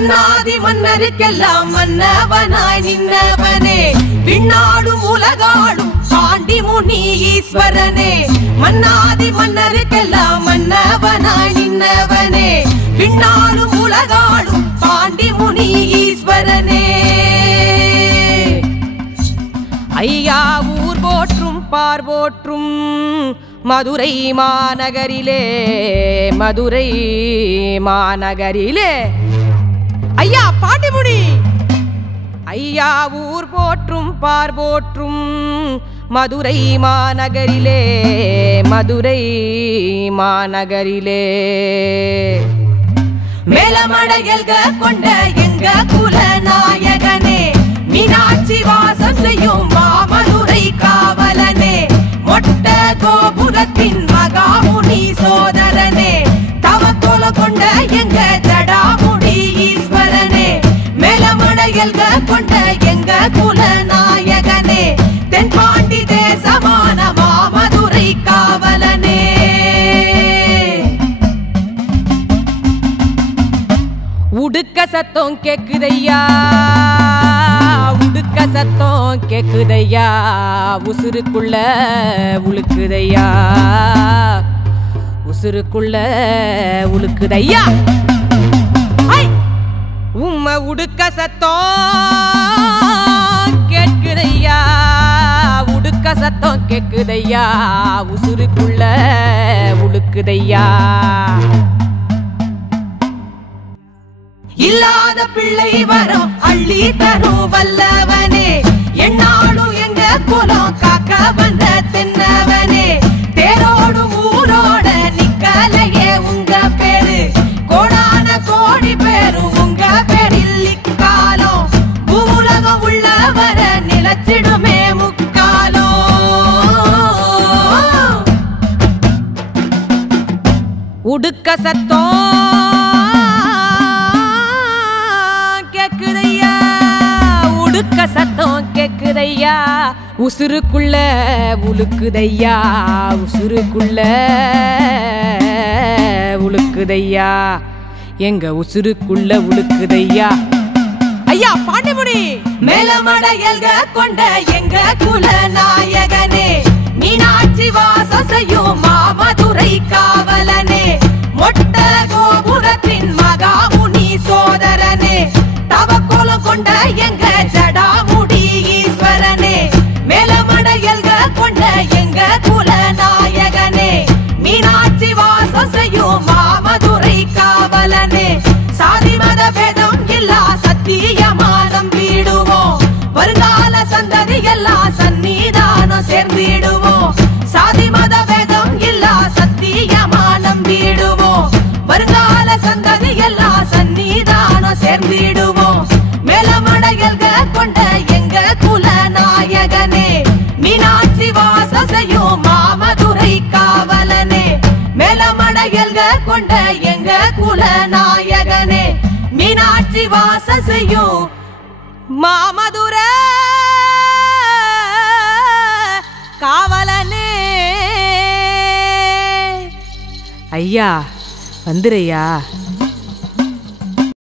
மன்னாதி மன்னருக்கெல்லாம் மன்னவனாய் நின்னவனே விண்ணாடும் உலகாடும் பாண்டி முனி ஈஸ்வரனே மன்னாதி மன்னருக்கெல்லாம் மன்னவனாய் நின்னவனே விண்ணாடும் உலகாடும் பாண்டி முனி ஈஸ்வரனே ஐயா ஊர் போற்றும் பார் போற்றும் மதுரை மாநகரிலே ஐயா பாண்டிமுனி ஐயா ஊர் போற்றும் பார் போற்றும் மதுரை மாநகரிலே மேலமடையல்க கொண்ட எங்க குலநாயகனே மீனாட்சி வாசம் செய்யும் மாமதுரை காவலனே மொட்ட கோபுரத்தின் மகாமுனி சோதரனே தவக்கோல கொண்ட எங்க ஜடாமுடி ஈஸ்வரனே மேலமடையல்க கொண்ட எங்க குலநாயகனே தென்பாண்டி தேசமான மாமதுரை காவலனே உடுக்க சத்தம் கேக்குதையா உசுருக்குள்ள உழுக்குதையா உம்ம உடுக்க சத்தம் கேக்குதையா உசுருக்குள்ள உழுக்குதையா இல்லாத பிள்ளை வரம் அள்ளி தரும் வல்லவனே என்னாலும் எங்க குலம் காக்க வந்த தென்னவனே தேரோடும் ஊரோட நிக்கலையே உங்க பேரு கோடான கோடி பேரும் உங்க பேரில் இக்காலம் பூலகம் உள்ளவர நிலச்சிடுமே முக்காலம் உடுக்க சத்தம் சத்தம் கேக்குதையா உசுருக்குள்ள உழுக்குதையா எங்க உசுருக்குள்ள உழுக்குதையா ஐயா பாண்டிமுனி மேலமடையல்க கொண்ட எங்க குலநாயகனே மீனாட்சி வாசம் செய்யும் மாமதுரை காவலனே மொட்ட கோபுரத்தின் மகாமுனி சோதரனே தவக்கோலம் கொண்ட எங்க ஜடாமுடி ஈஸ்வரனே மேலமடையல்க கொண்ட எங்க குலநாயகனே மீனாட்சி வாசம் செய்யும் மாமதுரை காவலனே சாதி மத பேதம் இல்லா சத்தியமானம் வீடுவோம் வருங்கால சந்ததி எல்லாம் சன்னிதானம் சேர்ந்திடுவோம் சாதி மத பேதம் இல்லா சத்தியமானம் வீடுவோம் வருங்கால சந்ததி எல்லாம் சன்னிதானம் சேர்ந்திடுவோம் மேலமடையல்க கொண்ட எங்க குலநாயகனே மீனாட்சி வாசம் செய்யும் மாமதுரை காவலனே மேலமடையல்க கொண்ட எங்க குலநாயகனே மீனாட்சி வாசம் செய்யும் மாமதுரை காவலனே ஐயா வந்துரையா